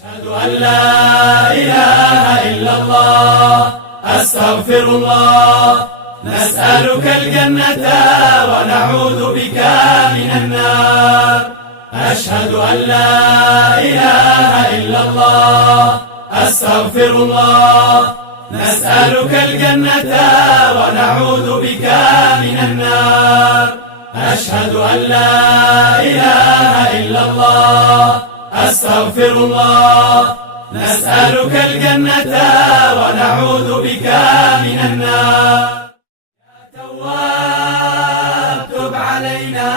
أشهد أن لا إله إلا الله أستغفر الله. نسألك الجنة ونعوذ بك من النار. أشهد أن لا إله إلا الله أستغفر الله. نسألك الجنة ونعوذ بك من النار. أشهد أن لا إله إلا الله أستغفر الله. نسألك الجنة ونعوذ بك من النار. يا تواب تب علينا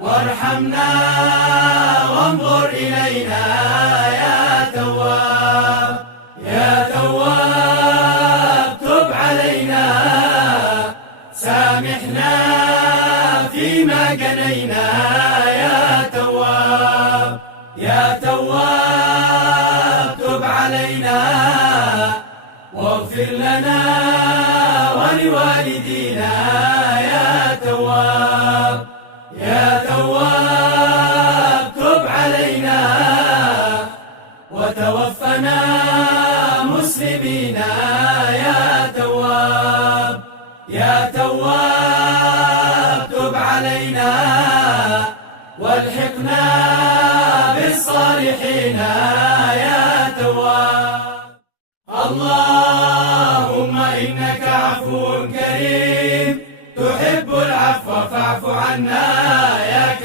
وارحمنا وانظر إلينا. يا تواب يا تواب تب علينا سامحنا فيما جنينا. يا تواب يا تواب تب علينا واغفر لنا ولوالدينا. يا تواب يا تواب تب علينا وتوفنا مسلمين. يا تواب يا تواب تب علينا والحقنا بالصالحين. يا تواب اللهم إنك عفو كريم تحب العفو فاعف عنا. يا كريم